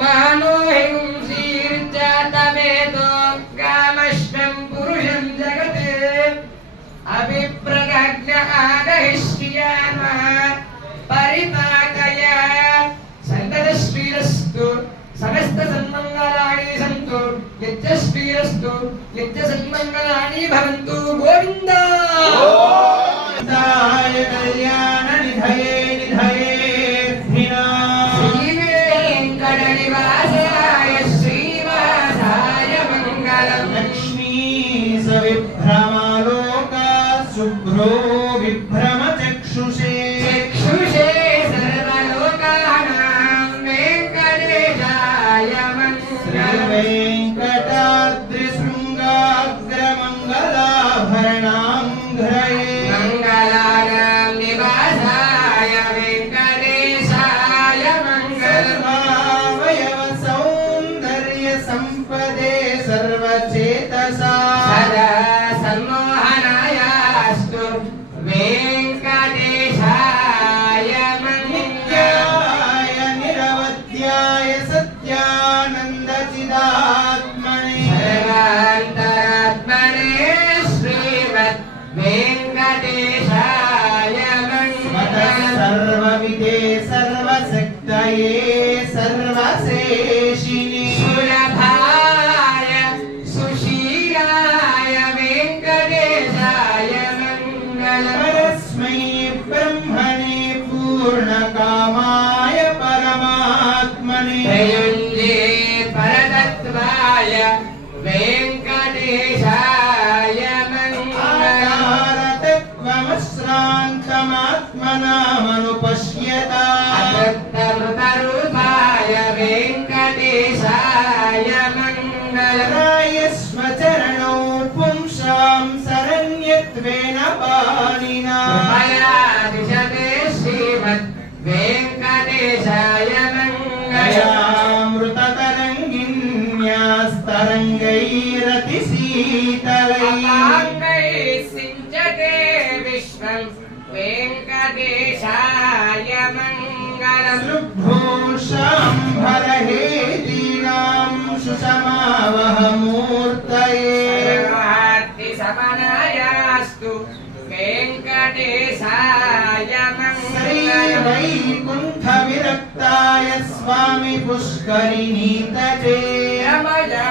मानो हिंसीर्जातवेदो गामश्वं पुरुषं जगते अभिप्रज्ञ आगहिष्यामः परिपाकय संगतश्रीरस्तु समस्त सन्मंगलानि सन्तु नित्यश्रीरस्तु नित्यसन्मंगलानि भवन्तु गोविन्द गोविन्दाय कल्याण निधये निधयेर्थिना श्रीवेङ्कटनिवासाय श्रीवासाय मङ्गलम् लक्ष्मी सविभ्रमालोका शुभ्रो विभ्रम चक्षुषे चक्षुषे सर्वलोकानां वेङ्कटेशाय मङ्गलम् वेङ्कटाद्रिशृङ्गाग्रमङ्गलाभरणाङ्घ्रये मङ्गलानां निवासाय वेङ्कटेशाय मङ्गलम् सर्वावयवसौन्दर्यसम्पदे सर्वचेतसा सदा सम्मोहनायास्तु वेङ्कटेशाय मङ्गलाय निरवध्याय सत्यानन्दचिदात्मने सर्वान्तरात्मने श्रीमद् वेङ्कटेशाय मङ्गलम् सर्वविदे सर्वशक्तये सर्वशेषिणे सुलभाय सुशीलाय वेङ्कटेशाय मङ्गलम् परस्मै ब्रह्मणे पूर्णकामाय परमात्मने प्रयुञ्जे परतत्त्वाय वेङ्कटेशाय आत्मनामनुपश्यता अतत्तमृतरूपाय वेङ्कटेशाय मङ्गलाय स्वचरणौ पुंसां शरण्यत्वेन पाणिना कृपया दिशते श्रीमद् वेङ्कटेशाय मङ्गलम् सिञ्चते विश्वं वेङ्कटेशाय मङ्गलम् शुभ्भूषाम्भरहेदीनां सुषमावहमूर्तये सर्वार्थिसमनायास्तु वेङ्कटेशाय मङ्गलम् वैकुण्ठविरक्ताय स्वामी पुष्करिणीतटे रमया